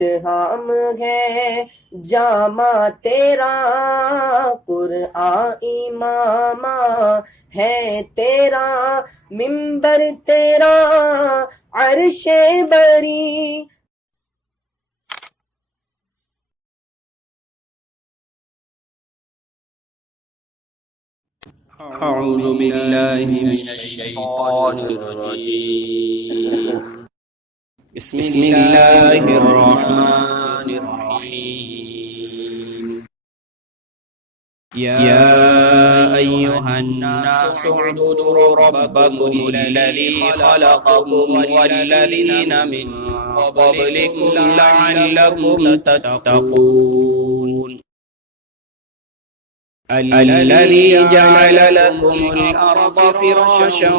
ہم ہے جامع تیرا، قرآن امام ہے تیرا، منبر تیرا عرش بری۔ أعوذ بالله من الشيطان الرجيم. بسم الله الرحمن الرحيم. يا أيها الناس اعبدوا ربكم الذي خلقكم والذين من قبلكم لعلكم تتقون. الذي جعل لكم الأرض فراشا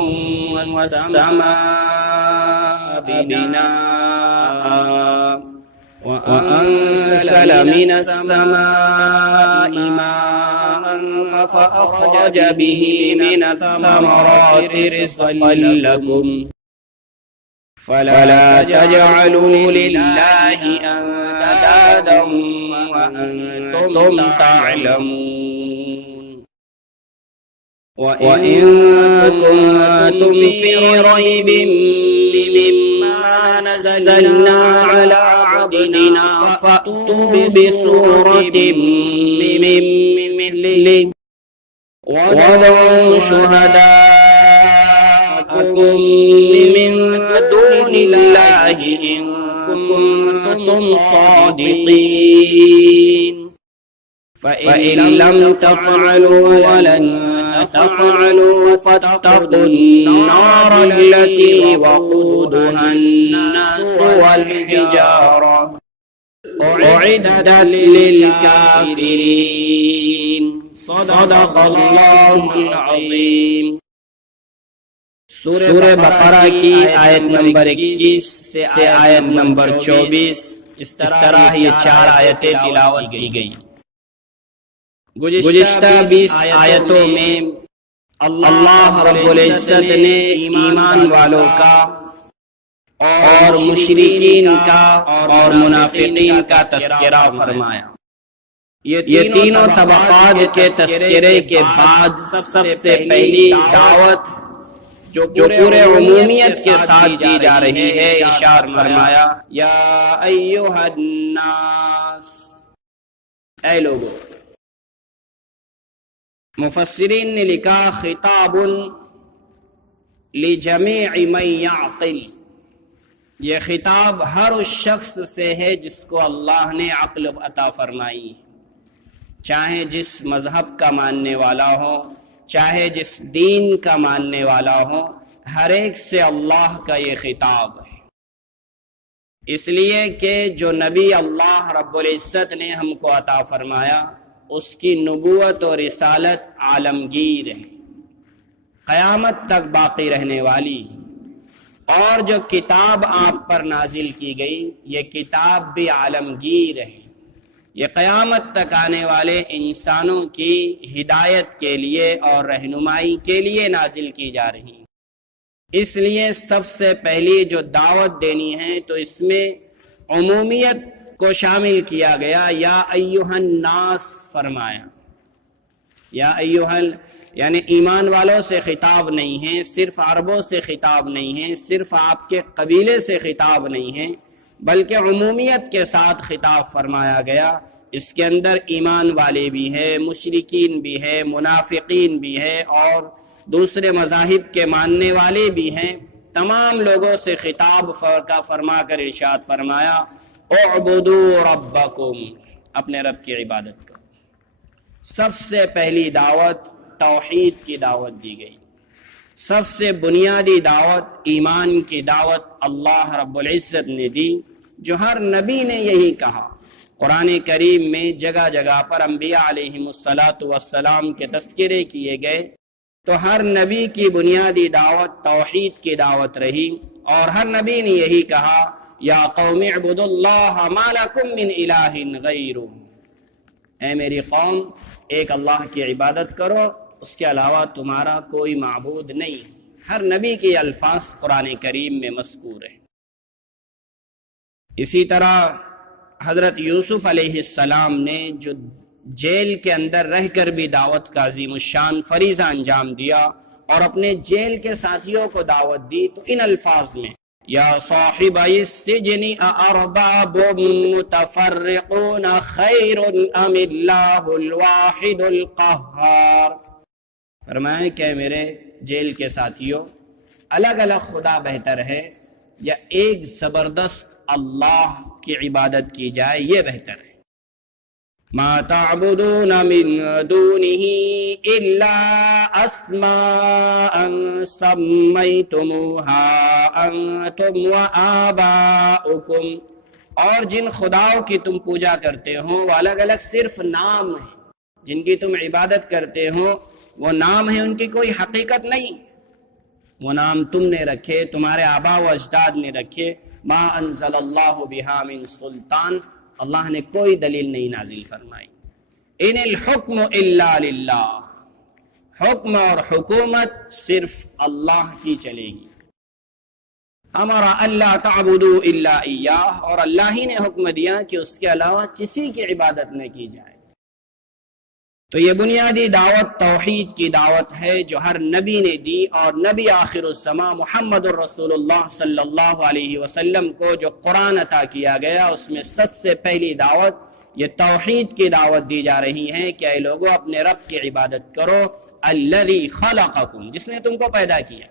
والسماء بناء وأنزل من السماء ماء فأخرج به من الثمرات رزقا لكم فلا تجعلوا لله أندادا وأنتم تعلمون. وإن كنتم في ريب مما نزلنا على عبدنا فأتوا بسورة من مثله وادعوا شهداءكم من دون الله إن كنتم صادقين. فإن لم تفعلوا ولن تفعلوا فاتقوا النار التي وقودها الناس والحجارة أعدت للكافرين. صدق الله العظيم. سورہ بقرہ کی آیت نمبر 21 سے آیت نمبر 24 اس طرح یہ 4 آیتیں تلاوت کی گئی. گزشتہ 20 آیتوں میں اللہ رب العزت نے ایمان والوں کا اور مشرکین کا اور منافقین کا تذکرہ فرمایا. یہ تینوں طبقات کے تذکرے کے بعد سب سے پہلی دعوت جو پورے عمومیت کے ساتھ دی جا رہی ہے، ارشاد فرمایا یا ایھا الناس، اے لوگو. مفسرین نے لکھا خطاب لجمیع من یعقل، یہ خطاب ہر اس شخص سے ہے جس کو اللہ نے عقل عطا فرمائی، چاہے جس مذہب کا ماننے والا ہو، چاہے جس دین کا ماننے والا ہو، ہر ایک سے اللہ کا یہ خطاب ہے. اس لیے کہ جو نبی اللہ رب العزت نے ہم کو عطا فرمایا اس کی نبوت اور رسالت عالمگیر ہے، قیامت تک باقی رہنے والی. اور جو کتاب آپ پر نازل کی گئی یہ کتاب بھی عالمگیر ہے، یہ قیامت تک آنے والے انسانوں کی ہدایت کے لیے اور رہنمائی کے لیے نازل کی جا رہی. اس لیے سب سے پہلی جو دعوت دینی ہے تو اس میں عمومیت کو شامل کیا گیا، یا ایھا الناس فرمایا. یا ایھا یعنی ایمان والوں سے خطاب نہیں ہے، صرف عربوں سے خطاب نہیں ہے، صرف آپ کے قبیلے سے خطاب نہیں ہے، بلکہ عمومیت کے ساتھ خطاب فرمایا گیا. اس کے اندر ایمان والے بھی ہیں، مشرکین بھی ہیں، منافقین بھی ہیں اور دوسرے مذاہب کے ماننے والے بھی ہیں. تمام لوگوں سے خطاب فرما کر ارشاد فرمایا اعبدوا ربکم، اپنے رب کی عبادت کرو. سب سے پہلی دعوت توحید کی دعوت دی گئی، سب سے بنیادی دعوت ایمان کی دعوت اللہ رب العزت نے دی، جو ہر نبی نے یہی کہا. قرآن کریم میں جگہ جگہ پر انبیاء علیہم السلام کے تذکرے کیے گئے، تو ہر نبی کی بنیادی دعوت توحید کی دعوت رہی، اور ہر نبی نے یہی کہا یا قوم اعبدوا اللہ ما لکم من الہ غیرہ، اے میری قوم ایک اللہ کی عبادت کرو، اس کے علاوہ تمہارا کوئی معبود نہیں. ہر نبی کے الفاظ قرآن کریم میں مذکور ہیں. اسی طرح حضرت یوسف علیہ السلام نے جو جیل کے اندر رہ کر بھی دعوت کا عظیم الشان فریضہ انجام دیا اور اپنے جیل کے ساتھیوں کو دعوت دی، تو ان الفاظ میں یا صاحب السجن ارباب متفرقون خیر ام اللہ الواحد القہار، فرمائے کہ میرے جیل کے ساتھیوں، الگ الگ خدا بہتر ہے یا ایک زبردست اللہ کی عبادت کی جائے یہ بہتر ہے۔ ما تعبدون من دونه الا اسماء سمیتموها انتم وآباؤکم، اور جن خداؤں کی تم پوجا کرتے ہو وہ الگ الگ صرف نام ہیں، جن کی تم عبادت کرتے ہو وہ نام ہیں، ان کی کوئی حقیقت نہیں، وہ نام تم نے رکھے، تمہارے آبا و اجداد نے رکھے۔ ما انزل اللہ بہا من سلطان، اللہ نے کوئی دلیل نہیں نازل فرمائی۔ ان الحکم الا للہ، حکم اور حکومت صرف اللہ کی چلے گی۔ امر اللہ تعبدوا الا ایاہ، اور اللہ ہی نے حکم دیا کہ اس کے علاوہ کسی کی عبادت نہ کی جائے۔ تو یہ بنیادی دعوت توحید کی دعوت ہے جو ہر نبی نے دی، اور نبی آخر الزمان محمد الرسول اللہ صلی اللہ علیہ وسلم کو جو قرآن عطا کیا گیا اس میں سب سے پہلی دعوت یہ توحید کی دعوت دی جا رہی ہے کہ اے لوگوں اپنے رب کی عبادت کرو، الذی خلقکم، جس نے تم کو پیدا کیا،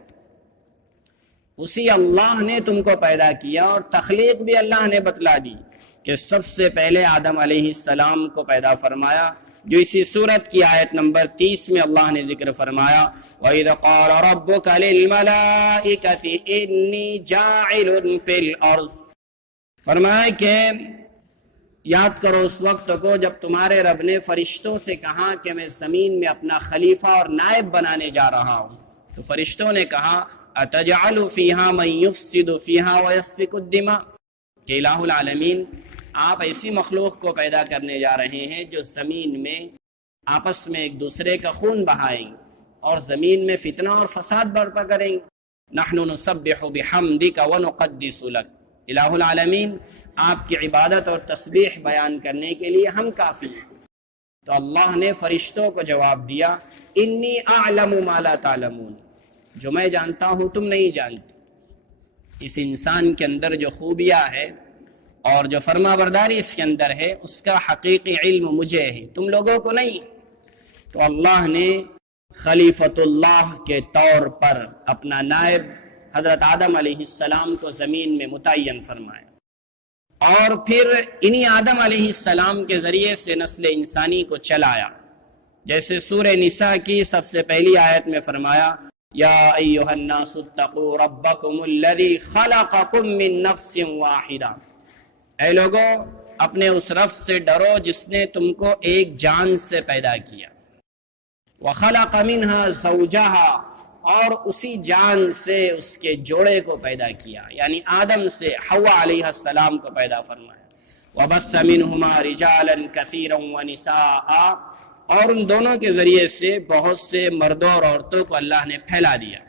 اسی اللہ نے تم کو پیدا کیا، اور تخلیق بھی اللہ نے بتلا دی کہ سب سے پہلے آدم علیہ السلام کو پیدا فرمایا، جو اسی سورت کی آیت نمبر 30 میں اللہ نے ذکر فرمایا وَإِذْ قَالَ رَبُّكَ لِلْمَلَائِكَةِ إِنِّي جَاعِلٌ فِي الْأَرْضِ، فرمایا کہ یاد کرو اس وقت کو جب تمہارے رب نے فرشتوں سے کہا کہ میں زمین میں اپنا خلیفہ اور نائب بنانے جا رہا ہوں، تو فرشتوں نے کہا أَتَجْعَلُ فِيهَا مَن يُفْسِدُ فِيهَا وَيَسْفِكُ الدِّمَاءَ، کہ الہ العالمین آپ ایسی مخلوق کو پیدا کرنے جا رہے ہیں جو زمین میں آپس میں ایک دوسرے کا خون بہائیں اور زمین میں فتنہ اور فساد برپا کریں۔ نحن نسبح بحمدک ونقدس لک، الہ العالمین آپ کی عبادت اور تسبیح بیان کرنے کے لیے ہم کافی ہیں۔ تو اللہ نے فرشتوں کو جواب دیا انی اعلم ما لا تعلمون، جو میں جانتا ہوں تم نہیں جانتے۔ اس انسان کے اندر جو خوبیاں ہے اور جو فرما برداری اس کے اندر ہے اس کا حقیقی علم مجھے ہے، تم لوگوں کو نہیں۔ تو اللہ نے خلیفۃ اللہ کے طور پر اپنا نائب حضرت آدم علیہ السلام کو زمین میں متعین فرمایا، اور پھر انہی آدم علیہ السلام کے ذریعے سے نسل انسانی کو چلایا، جیسے سورہ نساء کی سب سے پہلی آیت میں فرمایا یا ایھا الناس اتقوا ربکم الذی خلقکم من نفس واحدہ، اے لوگوں اپنے اس رب سے ڈرو جس نے تم کو ایک جان سے پیدا کیا، وَخَلَقَ مِنْهَا زَوْجَهَا، اور اسی جان سے اس کے جوڑے کو پیدا کیا، یعنی آدم سے حوا علیہ السلام کو پیدا فرمایا، وَبَثَّ مِنْهُمَا رِجَالًا كَثِيرًا وَنِسَاءً، اور ان دونوں کے ذریعے سے بہت سے مردوں اور عورتوں کو اللہ نے پھیلا دیا۔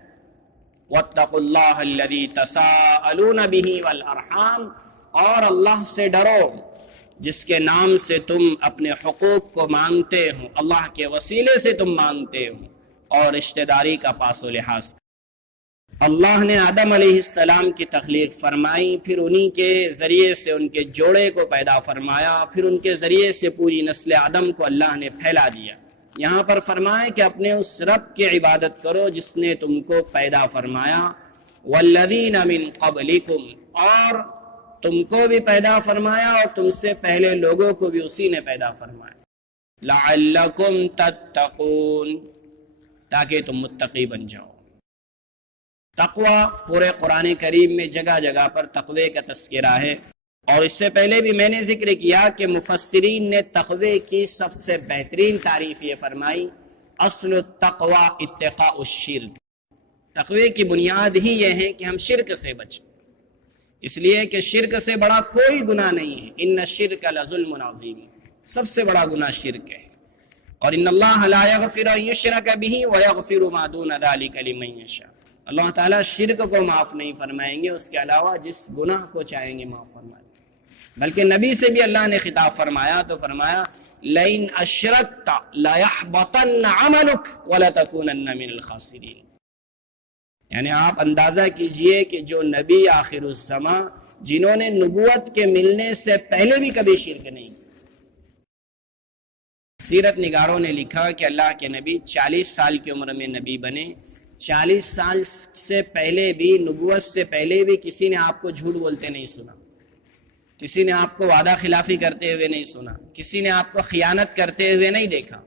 وَاتَّقُوا اللَّهَ الَّذِي تَسَاءَلُونَ بِهِ وَالْأَرْحَامَ، اور اللہ سے ڈرو جس کے نام سے تم اپنے حقوق کو مانگتے ہو، اللہ کے وسیلے سے تم مانگتے ہو، اور رشتہ داری کا پاس و لحاظ۔ اللہ نے آدم علیہ السلام کی تخلیق فرمائی، پھر انہی کے ذریعے سے ان کے جوڑے کو پیدا فرمایا، پھر ان کے ذریعے سے پوری نسل آدم کو اللہ نے پھیلا دیا۔ یہاں پر فرمائے کہ اپنے اس رب کی عبادت کرو جس نے تم کو پیدا فرمایا، والذین من قبلکم، اور تم کو بھی پیدا فرمایا اور تم سے پہلے لوگوں کو بھی اسی نے پیدا فرمایا، لعلکم تتقون، تاکہ تم متقی بن جاؤ۔ تقوی پورے قرآن کریم میں جگہ جگہ پر تقوی کا تذکرہ ہے، اور اس سے پہلے بھی میں نے ذکر کیا کہ مفسرین نے تقوی کی سب سے بہترین تعریف یہ فرمائی اصل التقوی اتقاء الشرک، تقوی کی بنیاد ہی یہ ہے کہ ہم شرک سے بچیں، اس لیے کہ شرک سے بڑا کوئی گناہ نہیں ہے، ان الشرک لظلم عظیم، سب سے بڑا گناہ شرک ہے، اور ان اللہ لا یغفر ان یشرک بہ ویغفر ما دون ذلک لمن یشاء، اللہ تعالیٰ شرک کو معاف نہیں فرمائیں گے، اس کے علاوہ جس گناہ کو چاہیں گے معاف فرمائیں گے۔ بلکہ نبی سے بھی اللہ نے خطاب فرمایا تو فرمایا لئن اشرکت لیحبطن عملک ولتکونن من الخاسرین، یعنی آپ اندازہ کیجئے کہ جو نبی آخر الزماں جنہوں نے نبوت کے ملنے سے پہلے بھی کبھی شرک نہیں کیا۔ سیرت نگاروں نے لکھا کہ اللہ کے نبی 40 سال کی عمر میں نبی بنے، 40 سال سے پہلے بھی، نبوت سے پہلے بھی کسی نے آپ کو جھوٹ بولتے نہیں سنا، کسی نے آپ کو وعدہ خلافی کرتے ہوئے نہیں سنا، کسی نے آپ کو خیانت کرتے ہوئے نہیں دیکھا،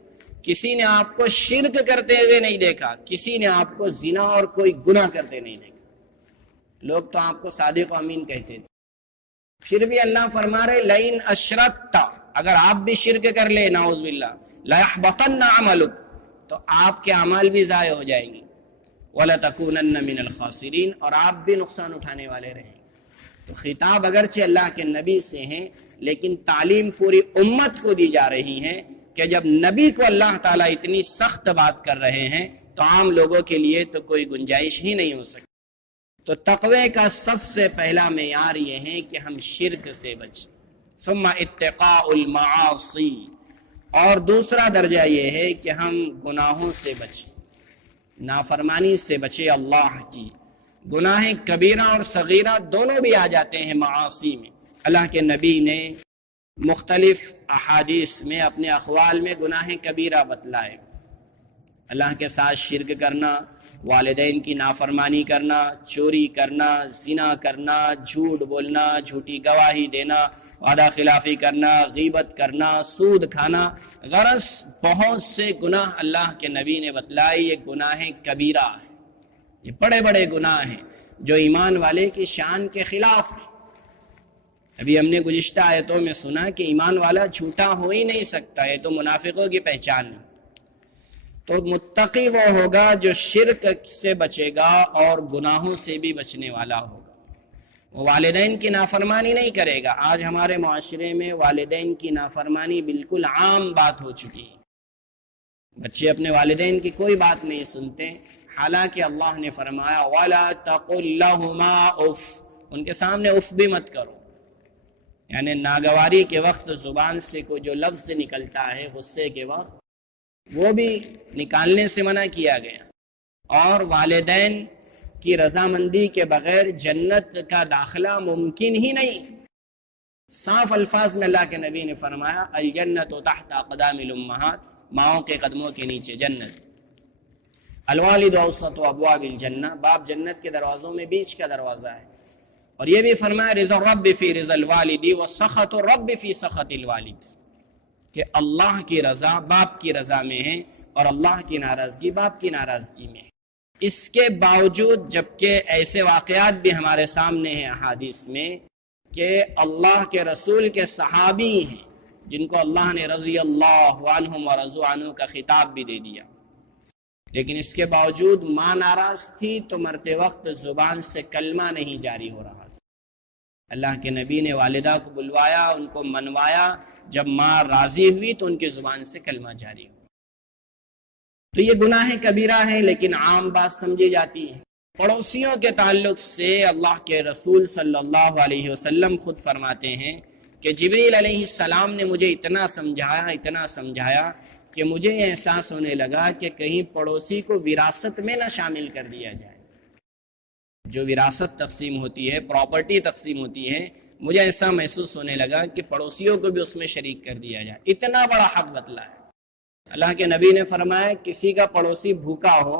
کسی نے آپ کو شرک کرتے ہوئے نہیں دیکھا، کسی نے آپ کو زنا اور کوئی گناہ کرتے نہیں دیکھا۔ لوگ تو آپ کو صادق و امین کہتے تھے، پھر بھی اللہ فرما رہے لئن اشرکت، اگر آپ بھی شرک کر لے نعوذ باللہ، لیحبطن عملک، تو آپ کے اعمال بھی ضائع ہو جائیں گے، ولتکونن من الخاسرین، اور آپ بھی نقصان اٹھانے والے رہیں گے۔ تو خطاب اگرچہ اللہ کے نبی سے ہیں، لیکن تعلیم پوری امت کو دی جا رہی ہے کہ جب نبی کو اللہ تعالیٰ اتنی سخت بات کر رہے ہیں تو عام لوگوں کے لیے تو کوئی گنجائش ہی نہیں ہو سکتی۔ تو تقوی کا سب سے پہلا معیار یہ ہے کہ ہم شرک سے بچیں، ثم اتقاء المعاصی، اور دوسرا درجہ یہ ہے کہ ہم گناہوں سے بچیں، نافرمانی سے بچیں اللہ کی۔ گناہ کبیرہ اور صغیرہ دونوں بھی آ جاتے ہیں معاصی میں۔ اللہ کے نبی نے مختلف احادیث میں اپنے اقوال میں گناہ کبیرہ بتلائے، اللہ کے ساتھ شرک کرنا، والدین کی نافرمانی کرنا، چوری کرنا، زنا کرنا، جھوٹ بولنا، جھوٹی گواہی دینا، وعدہ خلافی کرنا، غیبت کرنا، سود کھانا، غرض بہت سے گناہ اللہ کے نبی نے بتلائے یہ گناہ کبیرہ ہے، یہ بڑے بڑے گناہ ہیں جو ایمان والے کی شان کے خلاف ہیں۔ ابھی ہم نے گزشتہ آیتوں میں سنا کہ ایمان والا جھوٹا ہو ہی نہیں سکتا، یہ تو منافقوں کی پہچان ہے۔ تو متقی وہ ہوگا جو شرک سے بچے گا اور گناہوں سے بھی بچنے والا ہوگا، وہ والدین کی نافرمانی نہیں کرے گا۔ آج ہمارے معاشرے میں والدین کی نافرمانی بالکل عام بات ہو چکی ہے، بچے اپنے والدین کی کوئی بات نہیں سنتے، حالانکہ اللہ نے فرمایا وَلَا تَقُلْ لَهُمَا اُف، ان کے سامنے اف بھی مت کرو، یعنی ناگواری کے وقت زبان سے کوئی جو لفظ نکلتا ہے غصے کے وقت، وہ بھی نکالنے سے منع کیا گیا۔ اور والدین کی رضامندی کے بغیر جنت کا داخلہ ممکن ہی نہیں۔ صاف الفاظ میں اللہ کے نبی نے فرمایا الجنت تحت اقدام الامہات، ماؤں کے قدموں کے نیچے جنت۔ الوالد اوسط ابواب الجنہ، باپ جنت کے دروازوں میں بیچ کا دروازہ ہے۔ اور یہ بھی فرمایا رضا الرب فی رضا الوالد وسخط الرب فی سخط الوالد، کہ اللہ کی رضا باپ کی رضا میں ہے اور اللہ کی ناراضگی باپ کی ناراضگی میں ہے۔ اس کے باوجود جبکہ ایسے واقعات بھی ہمارے سامنے ہیں احادیث میں کہ اللہ کے رسول کے صحابی ہیں جن کو اللہ نے رضی اللہ عنہم ورضوا عنہ کا خطاب بھی دے دیا، لیکن اس کے باوجود ماں ناراض تھی تو مرتے وقت زبان سے کلمہ نہیں جاری ہو رہا تھا۔ اللہ کے نبی نے والدہ کو بلوایا، ان کو منوایا، جب ماں راضی ہوئی تو ان کی زبان سے کلمہ جاری ہوا۔ تو یہ گناہ کبیرہ ہے لیکن عام بات سمجھی جاتی ہے۔ پڑوسیوں کے تعلق سے اللہ کے رسول صلی اللہ علیہ وسلم خود فرماتے ہیں کہ جبریل علیہ السلام نے مجھے اتنا سمجھایا کہ مجھے یہ احساس ہونے لگا کہ کہیں پڑوسی کو وراثت میں نہ شامل کر دیا جائے۔ جو وراثت تقسیم ہوتی ہے، پراپرٹی تقسیم ہوتی ہے، مجھے ایسا محسوس ہونے لگا کہ پڑوسیوں کو بھی اس میں شریک کر دیا جائے۔ اتنا بڑا حق بتلا ہے۔ اللہ کے نبی نے فرمایا کسی کا پڑوسی بھوکا ہو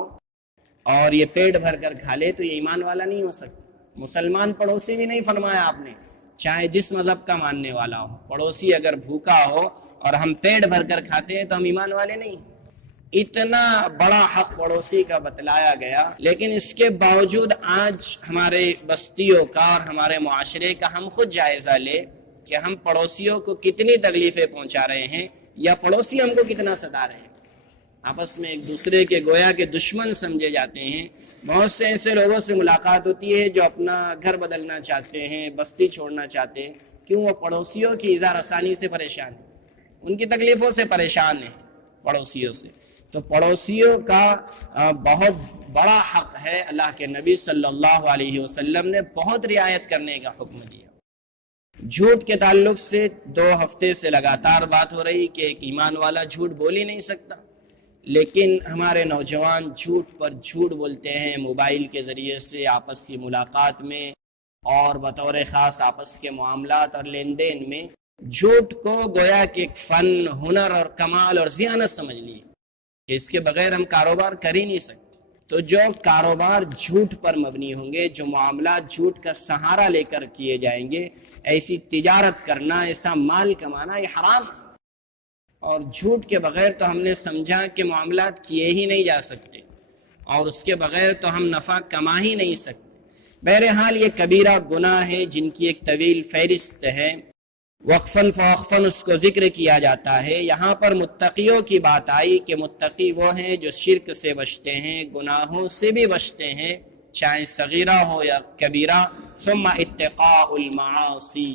اور یہ پیٹ بھر کر کھا لے تو یہ ایمان والا نہیں ہو سکتا۔ مسلمان پڑوسی بھی نہیں فرمایا آپ نے، چاہے جس مذہب کا ماننے والا ہو، پڑوسی اگر بھوکا ہو اور ہم پیٹ بھر کر کھاتے ہیں تو ہم ایمان والے نہیں۔ اتنا بڑا حق پڑوسی کا بتلایا گیا، لیکن اس کے باوجود آج ہمارے بستیوں کا اور ہمارے معاشرے کا ہم خود جائزہ لے کہ ہم پڑوسیوں کو کتنی تکلیفیں پہنچا رہے ہیں یا پڑوسی ہم کو کتنا ستا رہے ہیں۔ آپس میں ایک دوسرے کے گویا کے دشمن سمجھے جاتے ہیں۔ بہت سے ایسے لوگوں سے ملاقات ہوتی ہے جو اپنا گھر بدلنا چاہتے ہیں، بستی چھوڑنا چاہتے ہیں، کیوں؟ وہ پڑوسیوں کی اظہار آسانی سے پریشان ہیں، ان کی تکلیفوں سے پریشان ہیں پڑوسیوں سے۔ تو پڑوسیوں کا بہت بڑا حق ہے، اللہ کے نبی صلی اللہ علیہ وسلم نے بہت رعایت کرنے کا حکم دیا۔ جھوٹ کے تعلق سے 2 ہفتے سے لگاتار بات ہو رہی کہ ایک ایمان والا جھوٹ بول ہی نہیں سکتا، لیکن ہمارے نوجوان جھوٹ پر جھوٹ بولتے ہیں، موبائل کے ذریعے سے آپس کی ملاقات میں اور بطور خاص آپس کے معاملات اور لین دین میں جھوٹ کو گویا کہ ایک فن، ہنر اور کمال اور زیانت سمجھ لیے کہ اس کے بغیر ہم کاروبار کر ہی نہیں سکتے۔ تو جو کاروبار جھوٹ پر مبنی ہوں گے، جو معاملات جھوٹ کا سہارا لے کر کیے جائیں گے، ایسی تجارت کرنا، ایسا مال کمانا یہ حرام ہے، اور جھوٹ کے بغیر تو ہم نے سمجھا کہ معاملات کیے ہی نہیں جا سکتے، اور اس کے بغیر تو ہم نفع کما ہی نہیں سکتے۔ بہرحال یہ کبیرہ گناہ ہے جن کی ایک طویل فہرست ہے، وقفاً فوقفاً اس کو ذکر کیا جاتا ہے۔ یہاں پر متقیوں کی بات آئی کہ متقی وہ ہیں جو شرک سے بچتے ہیں، گناہوں سے بھی بچتے ہیں، چاہے صغیرہ ہو یا کبیرہ۔ ثم اتقاء المعاصی،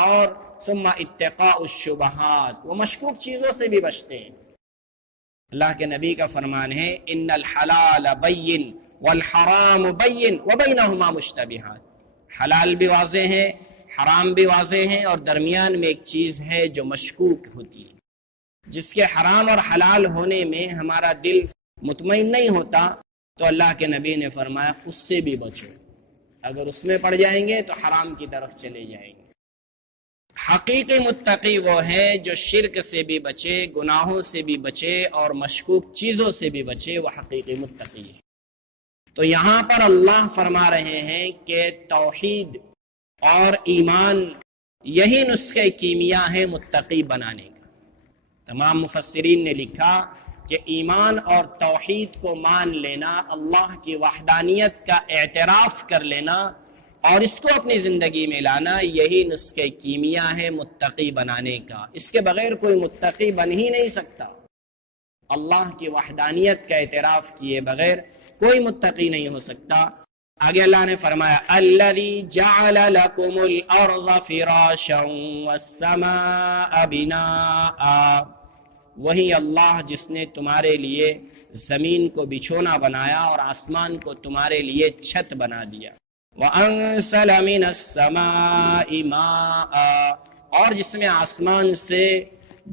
اور ثم اتقاء الشبہات، وہ مشکوک چیزوں سے بھی بچتے ہیں۔ اللہ کے نبی کا فرمان ہے ان الحلال بین والحرام بین وبینہما مشتبہات، حلال بھی واضح ہے، حرام بھی واضح ہے، اور درمیان میں ایک چیز ہے جو مشکوک ہوتی ہے، جس کے حرام اور حلال ہونے میں ہمارا دل مطمئن نہیں ہوتا، تو اللہ کے نبی نے فرمایا اس سے بھی بچو، اگر اس میں پڑ جائیں گے تو حرام کی طرف چلے جائیں گے۔ حقیقی متقی وہ ہے جو شرک سے بھی بچے، گناہوں سے بھی بچے، اور مشکوک چیزوں سے بھی بچے، وہ حقیقی متقی ہے۔ تو یہاں پر اللہ فرما رہے ہیں کہ توحید اور ایمان یہی نسخہ کیمیا ہے متقی بنانے کا۔ تمام مفسرین نے لکھا کہ ایمان اور توحید کو مان لینا، اللہ کی وحدانیت کا اعتراف کر لینا اور اس کو اپنی زندگی میں لانا، یہی نسخہ کیمیا ہے متقی بنانے کا۔ اس کے بغیر کوئی متقی بن ہی نہیں سکتا۔ اللہ کی وحدانیت کا اعتراف کیے بغیر کوئی متقی نہیں ہو سکتا۔ آگے اللہ نے فرمایا الذی جعل لکم الارض فراشا والسماء بناء، وہی اللہ جس نے تمہارے لیے زمین کو بچھونا بنایا اور آسمان کو تمہارے لیے چھت بنا دیا۔ وانزل من السماء ماء، اور جس نے آسمان سے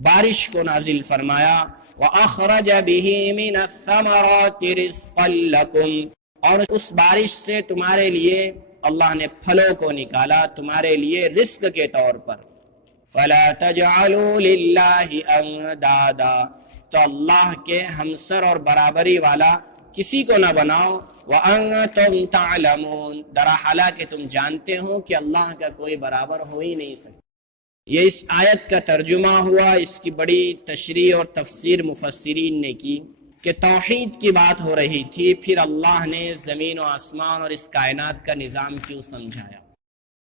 بارش کو نازل فرمایا۔ وَأَخْرَجَ بِهِ مِنَ الثَّمَرَاتِ رِزْقًا لَكُمْ، اور اس بارش سے تمہارے لیے اللہ نے پھلوں کو نکالا تمہارے لیے رزق کے طور پر۔ فَلَا تَجْعَلُوا لِلَّهِ أَنْدَادًا، تو اللہ کے ہمسر اور برابری والا کسی کو نہ بناؤ۔ وَأَنْتُمْ تَعْلَمُونَ، در حالانکہ تم جانتے ہو کہ اللہ کا کوئی برابر ہو ہی نہیں سکتا۔ یہ اس آیت کا ترجمہ ہوا، اس کی بڑی تشریح اور تفسیر مفسرین نے کی کہ توحید کی بات ہو رہی تھی، پھر اللہ نے زمین و آسمان اور اس کائنات کا نظام کیوں سمجھایا۔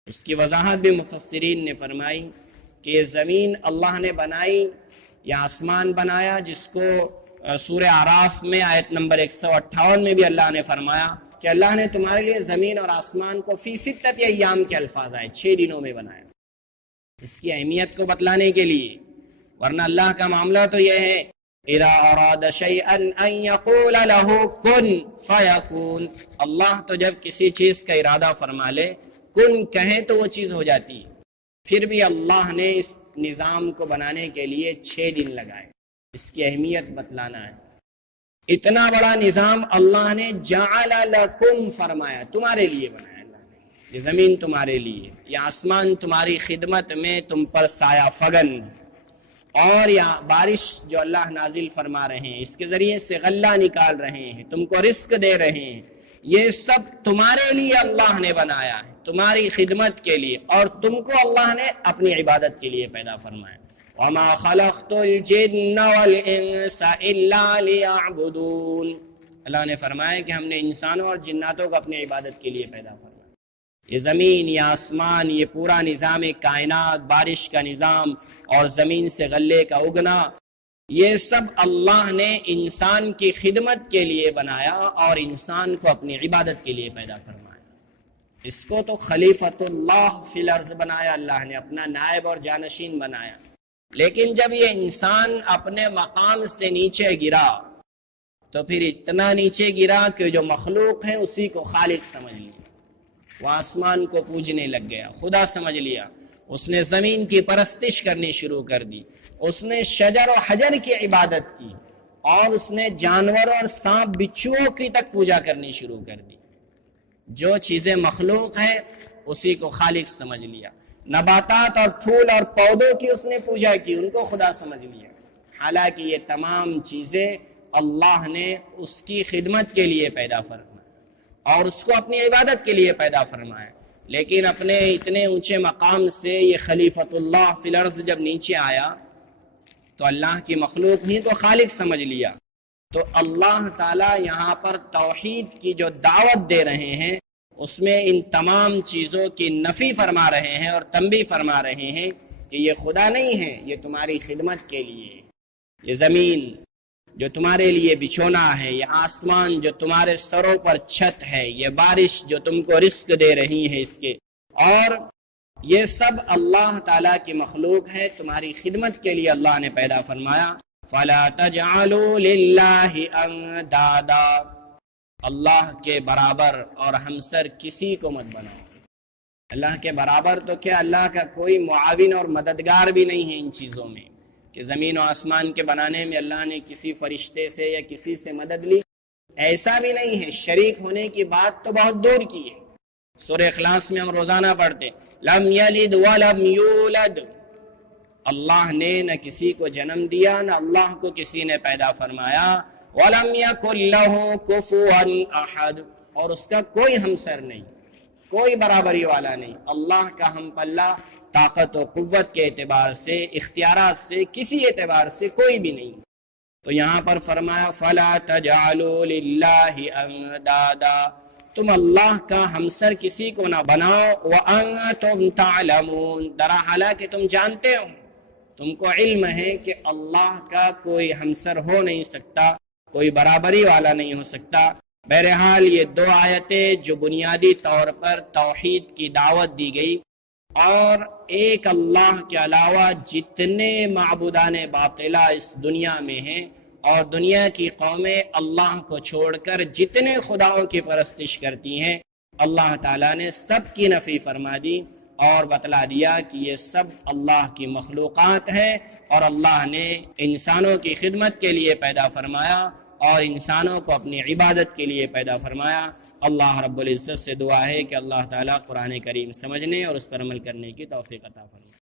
اس کی وضاحت بھی مفسرین نے فرمائی کہ یہ زمین اللہ نے بنائی یا آسمان بنایا، جس کو سورہ اعراف میں آیت نمبر 158 میں بھی اللہ نے فرمایا کہ اللہ نے تمہارے لیے زمین اور آسمان کو فی ستۃ ایام کے الفاظ آئے، 6 دنوں میں بنایا، اس کی اہمیت کو بتلانے کے لیے۔ ورنہ اللہ کا معاملہ تو یہ ہے اذا اراد شیئا ان یقول له کن فیکون، اللہ تو جب کسی چیز کا ارادہ فرما لے، کن کہیں تو وہ چیز ہو جاتی ہے۔ پھر بھی اللہ نے اس نظام کو بنانے کے لیے 6 دن لگائے، اس کی اہمیت بتلانا ہے۔ اتنا بڑا نظام اللہ نے جعل لکم فرمایا، تمہارے لیے بنایا اللہ نے۔ یہ زمین تمہارے لیے، یہ آسمان تمہاری خدمت میں تم پر سایہ فگن، اور یا بارش جو اللہ نازل فرما رہے ہیں، اس کے ذریعے سے غلہ نکال رہے ہیں، تم کو رزق دے رہے ہیں، یہ سب تمہارے لیے اللہ نے بنایا ہے، تمہاری خدمت کے لیے، اور تم کو اللہ نے اپنی عبادت کے لیے پیدا فرمایا۔ وَمَا خَلَقْتُ الْجِنَّ وَالْإِنسَ إِلَّا لِيَعْبُدُونَ، اللہ نے فرمایا کہ ہم نے انسانوں اور جناتوں کو اپنی عبادت کے لیے پیدا فرمایا۔ یہ زمین، یہ آسمان، یہ پورا نظام کائنات، بارش کا نظام اور زمین سے غلے کا اگنا، یہ سب اللہ نے انسان کی خدمت کے لیے بنایا اور انسان کو اپنی عبادت کے لیے پیدا فرمایا۔ اس کو تو خلیفۃ اللہ فی الارض بنایا، اللہ نے اپنا نائب اور جانشین بنایا۔ لیکن جب یہ انسان اپنے مقام سے نیچے گرا تو پھر اتنا نیچے گرا کہ جو مخلوق ہے اسی کو خالق سمجھ لیا، وہ آسمان کو پوجنے لگ گیا، خدا سمجھ لیا، اس نے زمین کی پرستش کرنی شروع کر دی، اس نے شجر و حجر کی عبادت کی، اور اس نے جانوروں اور سانپ بچھوؤں کی تک پوجا کرنی شروع کر دی۔ جو چیزیں مخلوق ہیں اسی کو خالق سمجھ لیا، نباتات اور پھول اور پودوں کی اس نے پوجا کی، ان کو خدا سمجھ لیا، حالانکہ یہ تمام چیزیں اللہ نے اس کی خدمت کے لیے پیدا فرمایا اور اس کو اپنی عبادت کے لیے پیدا فرمایا۔ لیکن اپنے اتنے اونچے مقام سے یہ خلیفۃ اللہ فی الارض جب نیچے آیا تو اللہ کی مخلوق ہی کو خالق سمجھ لیا۔ تو اللہ تعالیٰ یہاں پر توحید کی جو دعوت دے رہے ہیں اس میں ان تمام چیزوں کی نفی فرما رہے ہیں اور تنبیہ فرما رہے ہیں کہ یہ خدا نہیں ہے، یہ تمہاری خدمت کے لیے، یہ زمین جو تمہارے لیے بچھونا ہے، یہ آسمان جو تمہارے سروں پر چھت ہے، یہ بارش جو تم کو رزق دے رہی ہے اس کے، اور یہ سب اللہ تعالیٰ کی مخلوق ہے، تمہاری خدمت کے لیے اللہ نے پیدا فرمایا۔ فَلَا تَجْعَلُوا لِلَّهِ أَنْدَادًا، اللہ کے برابر اور ہمسر کسی کو مت بناؤ۔ اللہ کے برابر تو کیا، اللہ کا کوئی معاون اور مددگار بھی نہیں ہے ان چیزوں میں، کہ زمین و آسمان کے بنانے میں اللہ نے کسی فرشتے سے یا کسی سے مدد لی، ایسا بھی نہیں ہے۔ شریک ہونے کی بات تو بہت دور کی ہے۔ سورہ اخلاص میں ہم روزانہ پڑھتے لم یلد ولم یولد، اللہ نے نہ کسی کو جنم دیا، نہ اللہ کو کسی نے پیدا فرمایا۔ ولم یکن لہ کفوا احد، اور اس کا کوئی ہمسر نہیں، کوئی برابری والا نہیں۔ اللہ کا ہم پلہ طاقت و قوت کے اعتبار سے، اختیارات سے، کسی اعتبار سے کوئی بھی نہیں۔ تو یہاں پر فرمایا فَلَا تَجْعَلُوا لِلَّهِ أَنْدَادًا، تم اللہ کا ہمسر کسی کو نہ بناؤ۔ وَأَنْتُمْ تَعْلَمُونَ، درا حالانکہ تم جانتے ہو، تم کو علم ہے کہ اللہ کا کوئی ہمسر ہو نہیں سکتا، کوئی برابری والا نہیں ہو سکتا۔ بہرحال یہ دو آیتیں جو بنیادی طور پر توحید کی دعوت دی گئی، اور ایک اللہ کے علاوہ جتنے معبودان باطلہ اس دنیا میں ہیں، اور دنیا کی قومیں اللہ کو چھوڑ کر جتنے خداؤں کی پرستش کرتی ہیں، اللہ تعالیٰ نے سب کی نفی فرما دی اور بتلا دیا کہ یہ سب اللہ کی مخلوقات ہیں، اور اللہ نے انسانوں کی خدمت کے لیے پیدا فرمایا اور انسانوں کو اپنی عبادت کے لیے پیدا فرمایا۔ اللہ رب العزت سے دعا ہے کہ اللہ تعالیٰ قرآن کریم سمجھنے اور اس پر عمل کرنے کی توفیق عطا فرمائے۔